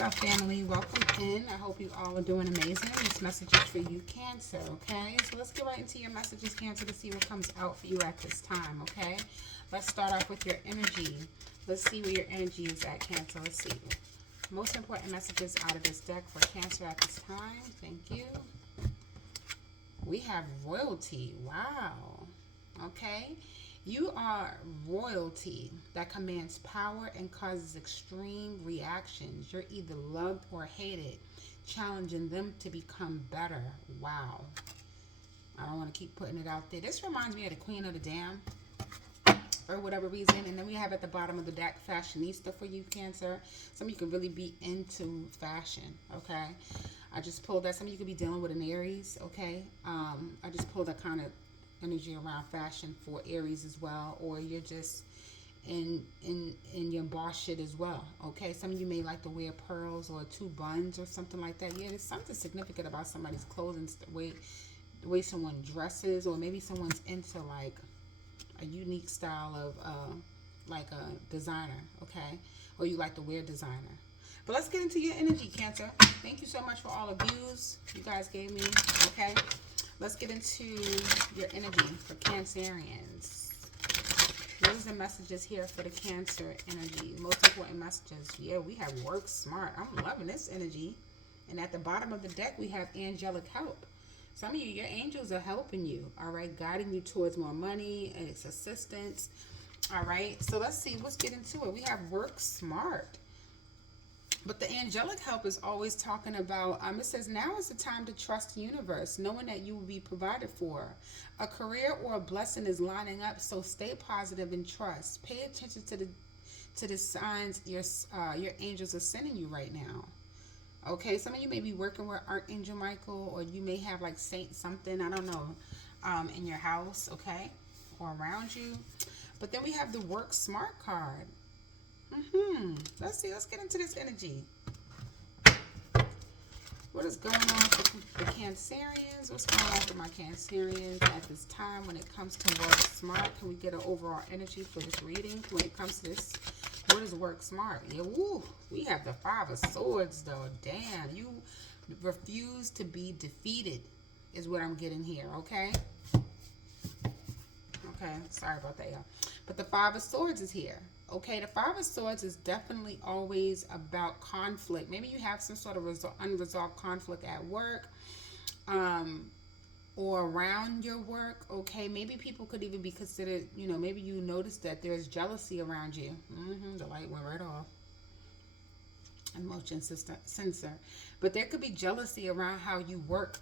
What's up, family? Welcome in. I hope you all are doing amazing. This message is for you, Cancer, okay? So let's get right into your messages, Cancer, to see what comes out for you at this time, okay? Let's start off with your energy. Let's see where your energy is at, Cancer. Let's see. Most important messages out of this deck for Cancer at this time. Thank you. We have royalty. Wow. Okay. You are royalty that commands power and causes extreme reactions. You're either loved or hated, challenging them to become better. Wow. I don't want to keep putting it out there. This reminds me of the Queen of the Dam, for whatever reason. And then we have at the bottom of the deck, fashionista for you, Cancer. Some of you can really be into fashion, okay? I just pulled that. Some of you could be dealing with an Aries, okay? I just pulled that kind of energy around fashion for Aries as well, or you're just in your boss shit as well, okay? Some of you may like to wear pearls or two buns or something like that. Yeah, there's something significant about somebody's clothing, the way someone dresses, or maybe someone's into like a unique style of like a designer, okay? Or you like to wear designer. But let's get into your energy, Cancer. Thank you so much for all the views you guys gave me, okay? Let's get into your energy for Cancerians. What is the messages here for the Cancer energy? Most important messages. Yeah, we have work smart. I'm loving this energy. And at the bottom of the deck, we have angelic help. Some of you, your angels are helping you, all right? Guiding you towards more money and its assistance, all right? So let's see. Let's get into it. We have work smart. But the angelic help is always talking about, it says, now is the time to trust the universe, knowing that you will be provided for. A career or a blessing is lining up, so stay positive and trust. Pay attention to the signs your angels are sending you right now. Okay, some of you may be working with Archangel Michael, or you may have like Saint something, I don't know, in your house, okay, or around you. But then we have the work smart card. Let's see. Let's get into this energy. What is going on for the Cancerians? What's going on for my Cancerians at this time when it comes to work smart? Can we get an overall energy for this reading when it comes to this? What is work smart? Yeah, woo, we have the Five of Swords, though. Damn, you refuse to be defeated is what I'm getting here, okay? Okay, sorry about that, y'all. But the Five of Swords is here. Okay, the Five of Swords is definitely always about conflict. Maybe you have some sort of unresolved conflict at work, or around your work. Okay, maybe people could even be considered, maybe you notice that there's jealousy around you. The light went right off. Emotion sensor. But there could be jealousy around how you work,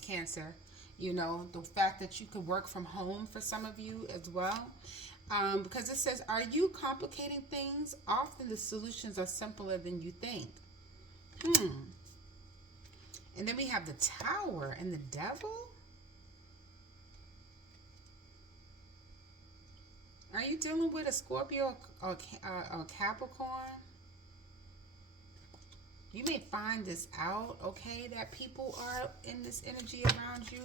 Cancer. The fact that you could work from home for some of you as well. Because it says, are you complicating things? Often the solutions are simpler than you think. And then we have the Tower and the Devil. Are you dealing with a Scorpio or Capricorn? You may find this out, okay, that people are in this energy around you.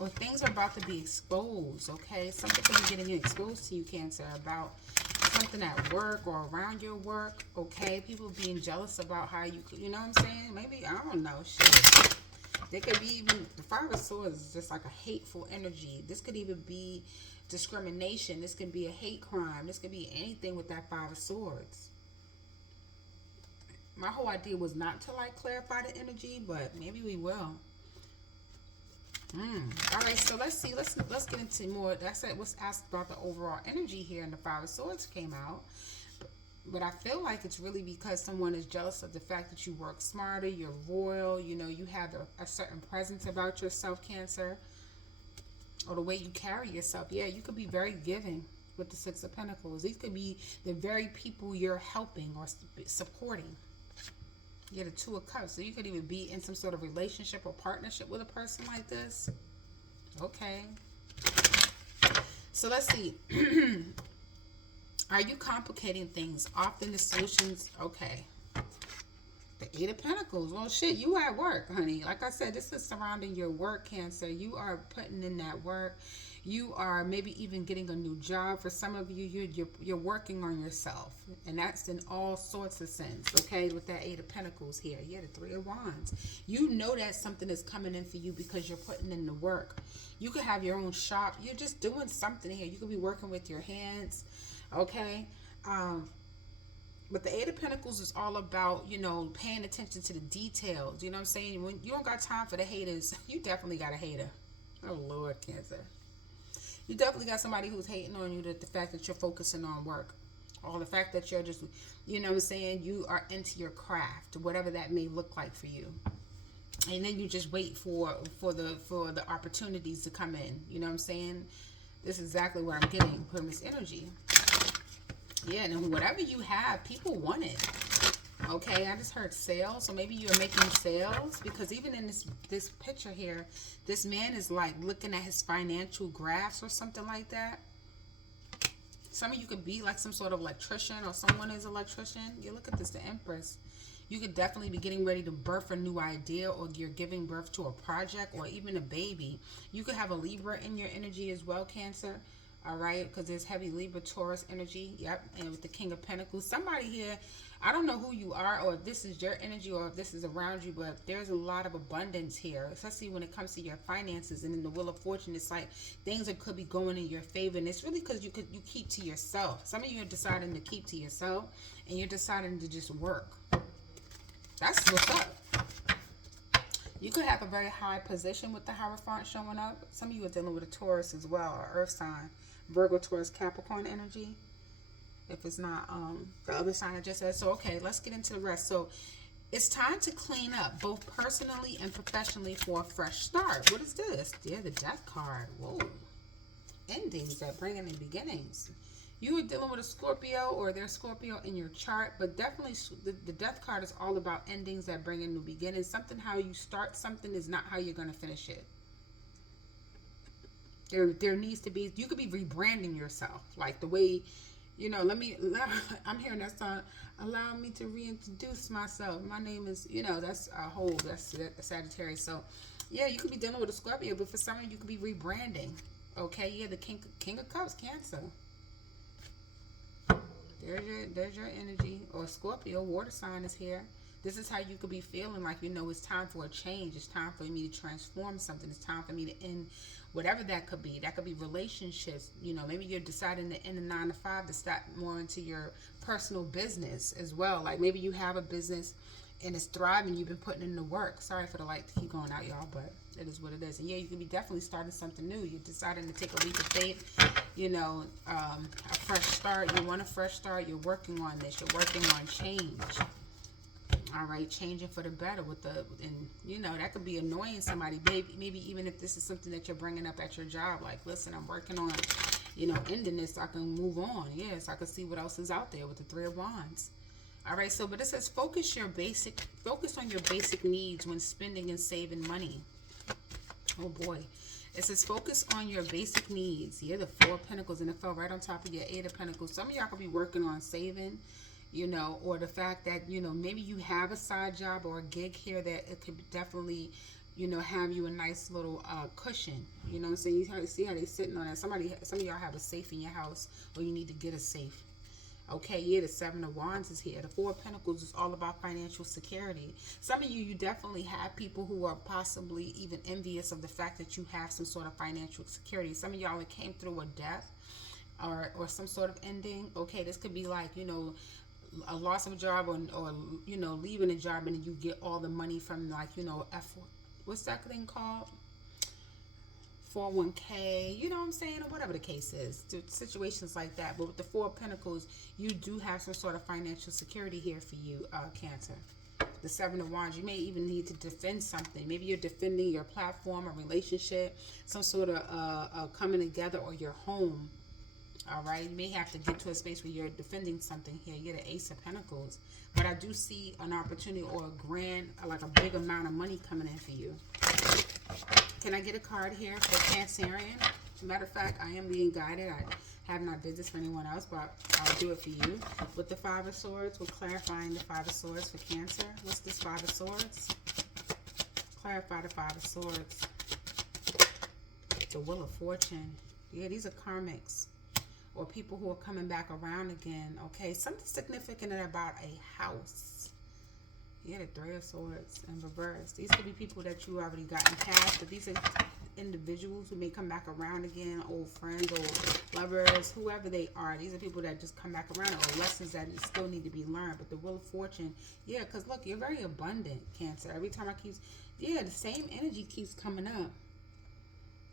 Or things are about to be exposed, okay? Something could be getting exposed to you, Cancer, about something at work or around your work, okay? People being jealous about how you know what I'm saying? Maybe, I don't know, shit. There could be even, the Five of Swords is just like a hateful energy. This could even be discrimination. This could be a hate crime. This could be anything with that Five of Swords. My whole idea was not to, like, clarify the energy, but maybe we will. All right, so let's see. Let's get into more. That's it. What's asked about the overall energy here, and the Five of Swords came out. But I feel like it's really because someone is jealous of the fact that you work smarter, you're royal, you have a certain presence about yourself, Cancer, or the way you carry yourself. Yeah, you could be very giving with the Six of Pentacles. These could be the very people you're helping or supporting. You get a Two of Cups. So you could even be in some sort of relationship or partnership with a person like this. Okay. So let's see. Are you complicating things? Often the solutions, okay. The Eight of Pentacles. Well, shit, you at work, honey. Like I said, this is surrounding your work, Cancer. You are putting in that work. You are maybe even getting a new job. For some of you, you're working on yourself, and that's in all sorts of sense. Okay, with that Eight of Pentacles here, yeah, the Three of Wands. You know that something is coming in for you because you're putting in the work. You could have your own shop. You're just doing something here. You could be working with your hands. Okay. But the Eight of Pentacles is all about, you know, paying attention to the details. You know what I'm saying? When you don't got time for the haters, you definitely got a hater. Oh, Lord, Cancer. You definitely got somebody who's hating on you, that the fact that you're focusing on work. Or the fact that you're just, you know what I'm saying, you are into your craft, whatever that may look like for you. And then you just wait for the opportunities to come in. You know what I'm saying? This is exactly what I'm getting from this energy. Yeah, and whatever you have, people want it. Okay, I just heard sales, so maybe you're making sales, because even in this picture here, this man is like looking at his financial graphs or something like that. Some of you could be like some sort of electrician, or someone is an electrician. You look at this, the Empress. You could definitely be getting ready to birth a new idea, or you're giving birth to a project, or even a baby. You could have a Libra in your energy as well, Cancer. All right, because there's heavy Libra, Taurus energy. Yep, and with the King of Pentacles. Somebody here, I don't know who you are, or if this is your energy, or if this is around you, but there's a lot of abundance here, especially when it comes to your finances. And in the Wheel of Fortune, it's like things could be going in your favor, and it's really because you keep to yourself. Some of you are deciding to keep to yourself, and you're deciding to just work. That's what's up. You could have a very high position with the Hierophant showing up. Some of you are dealing with a Taurus as well, or Earth sign. Virgo, Taurus, Capricorn energy. If it's not the other sign I just said. So, okay, let's get into the rest. So, it's time to clean up, both personally and professionally, for a fresh start. What is this? Yeah, the Death card. Whoa. Endings that bring in the beginnings. You are dealing with a Scorpio, or there's Scorpio in your chart, but definitely the Death card is all about endings that bring in new beginnings. Something, how you start something is not how you're going to finish it. There needs to be, you could be rebranding yourself, like the way, you know, I'm hearing that song, allow me to reintroduce myself. My name is, you know, that's a Sagittarius. So, yeah, you could be dealing with a Scorpio, but for some of you could be rebranding. Okay, yeah, the King of Cups, Cancer. There's your energy. Or Scorpio, water sign is here. This is how you could be feeling, like, you know, it's time for a change. It's time for me to transform something. It's time for me to end whatever that could be. That could be relationships. You know, maybe you're deciding to end a 9 to 5 to step more into your personal business as well. Like maybe you have a business and it's thriving. You've been putting in the work. Sorry for the light to keep going out, y'all, but it is what it is. And yeah, you could be definitely starting something new. You're deciding to take a leap of faith. You know, a fresh start. You want a fresh start. You're working on this. You're working on change. All right, changing for the better with and you know, that could be annoying somebody. Maybe even if this is something that you're bringing up at your job, like, listen, I'm working on, you know, ending this so I can move on. Yes, I can see what else is out there with the Three of Wands. All right, so, but it says focus on your basic needs when spending and saving money. Oh boy. It says focus on your basic needs. Yeah, the Four of Pentacles, and it fell right on top of your Eight of Pentacles. Some of y'all could be working on saving, you know, or the fact that, you know, maybe you have a side job or a gig here that it could definitely, you know, have you a nice little cushion. You know what I'm saying? You see how they're sitting on that. Some of y'all have a safe in your house, or you need to get a safe. Okay, yeah, the Seven of Wands is here. The Four of Pentacles is all about financial security. Some of you definitely have people who are possibly even envious of the fact that you have some sort of financial security. Some of y'all that came through a death or some sort of ending. Okay, this could be like, you know, a loss of a job, or you know, leaving a job, and then you get all the money from, like, you know, what's that thing called? 401k, you know what I'm saying, or whatever the case is, situations like that. But with the Four of Pentacles, you do have some sort of financial security here for you, Cancer. The Seven of Wands, you may even need to defend something. Maybe you're defending your platform, a relationship, some sort of coming together, or your home. All right, you may have to get to a space where you're defending something here. You're the Ace of Pentacles, but I do see an opportunity, or a grand, like a big amount of money coming in for you. Can I get a card here for Cancerian? As a matter of fact, I am being guided. I Have not did this for anyone else, but I'll do it for you. With the Five of Swords, we're clarifying the Five of Swords for Cancer. What's this Five of Swords? Clarify the Five of Swords. The Wheel of Fortune. Yeah, these are karmics. Or people who are coming back around again. Okay, something significant about a house. Yeah, the Three of Swords in reverse. These could be people that you already gotten past, but these are individuals who may come back around again, old friends, old lovers, whoever they are. These are people that just come back around, or lessons that still need to be learned. But the Wheel of Fortune, yeah, because look, you're very abundant, Cancer. Every time I keep, yeah, the same energy keeps coming up.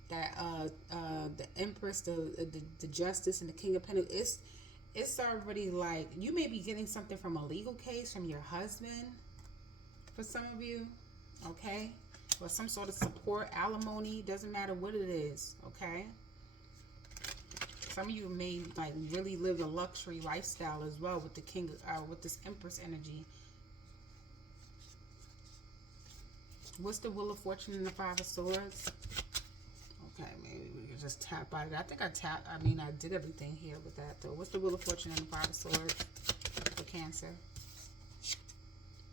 That the Empress, the Justice, and the King of Pentacles. It's already like you may be getting something from a legal case from your husband. For some of you, okay, or some sort of support, alimony, doesn't matter what it is, okay. Some of you may like really live a luxury lifestyle as well with the King, with this Empress energy. What's the Wheel of Fortune and the Five of Swords? Okay, maybe we can just tap out of it. I think I did everything here with that though. What's the Wheel of Fortune and the Five of Swords for Cancer?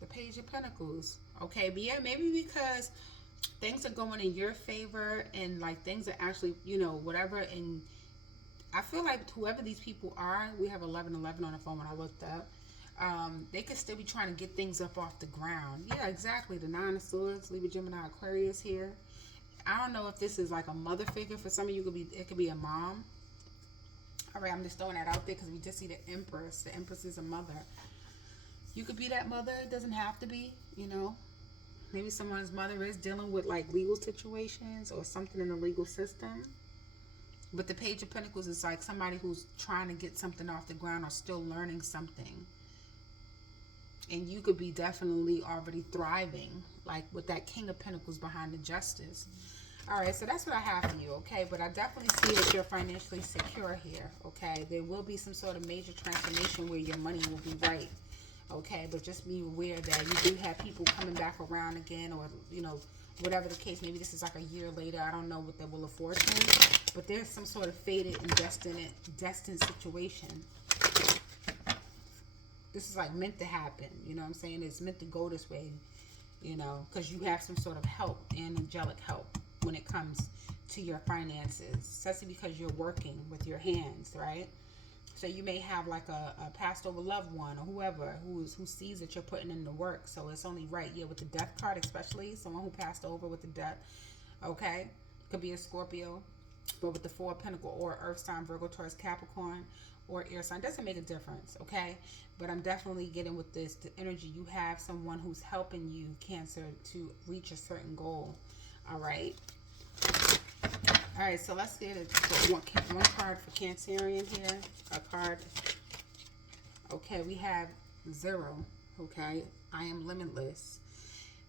The Page of Pentacles. Okay, but yeah, maybe because things are going in your favor and like things are actually, you know, whatever. And I feel like whoever these people are, we have 1111 on the phone when I looked up. They could still be trying to get things up off the ground. Yeah, exactly. The Nine of Swords, Libra, Gemini, Aquarius here. I don't know if this is like a mother figure. For some of you, it could be a mom. All right, I'm just throwing that out there because we just see the Empress. The Empress is a mother. You could be that mother. It doesn't have to be, you know. Maybe someone's mother is dealing with like legal situations or something in the legal system. But the Page of Pentacles is like somebody who's trying to get something off the ground or still learning something. And you could be definitely already thriving, like with that King of Pentacles behind the Justice. All right, so that's what I have for you, okay? But I definitely see that you're financially secure here, okay? There will be some sort of major transformation where your money will be right, okay? But just be aware that you do have people coming back around again, or, you know, whatever the case. Maybe this is like a year later. I don't know what the Wheel of Fortune, but there's some sort of fated and destined situation. This is like meant to happen, you know what I'm saying? It's meant to go this way, you know, because you have some sort of help and angelic help when it comes to your finances, especially because you're working with your hands, right? So you may have like a passed over loved one or whoever who sees that you're putting in the work. So it's only right. Yeah, with the Death card, especially someone who passed over with the death. Okay, could be a Scorpio, but with the Four of Pentacles or Earth sign, Virgo, Taurus, Capricorn, or air sign, doesn't make a difference. Okay, but I'm definitely getting with this the energy. You have someone who's helping you, Cancer, to reach a certain goal. All right. All right, so let's get it. One card for Cancerian here. A card. Okay, we have 0. Okay, I am limitless.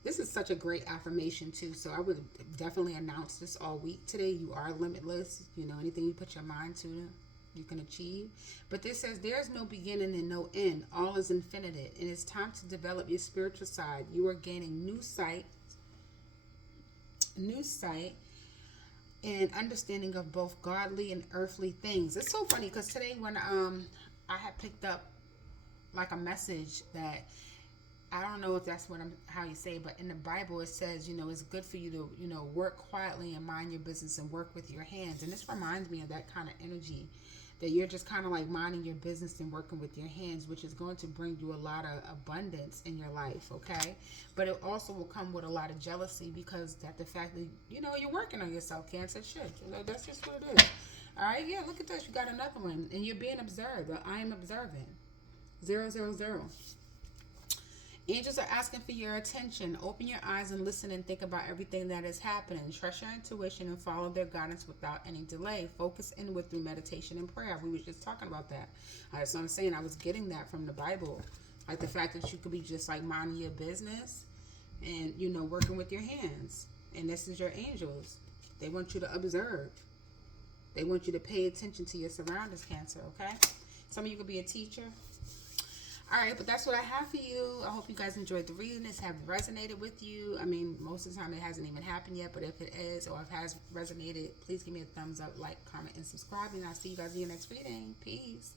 This is such a great affirmation too. So I would definitely announce this all week today. You are limitless. You know, anything you put your mind to, you can achieve. But this says there's no beginning and no end. All is infinite. And it's time to develop your spiritual side. You are gaining new sight and understanding of both godly and earthly things. It's so funny because today when I had picked up like a message that I don't know if that's how you say it, but in the Bible it says, you know, it's good for you to, you know, work quietly and mind your business and work with your hands. And this reminds me of that kind of energy, that you're just kind of like minding your business and working with your hands, which is going to bring you a lot of abundance in your life, okay? But it also will come with a lot of jealousy because that the fact that, you know, you're working on yourself, Cancer. Shit, you know, that's just what it is. All right, yeah, look at this. You got another one, and you're being observed. I am observing. 000. Angels are asking for your attention. Open your eyes and listen and think about everything that is happening. Trust your intuition and follow their guidance without any delay. Focus inward through meditation and prayer. We were just talking about that. So I'm saying I was getting that from the Bible. Like the fact that you could be just like minding your business and, you know, working with your hands. And this is your angels. They want you to observe. They want you to pay attention to your surroundings, Cancer, okay? Some of you could be a teacher. All right, but that's what I have for you. I hope you guys enjoyed the reading. This have resonated with you. I mean, most of the time it hasn't even happened yet, but if it is or if it has resonated, please give me a thumbs up, like, comment, and subscribe. And I'll see you guys in your next reading. Peace.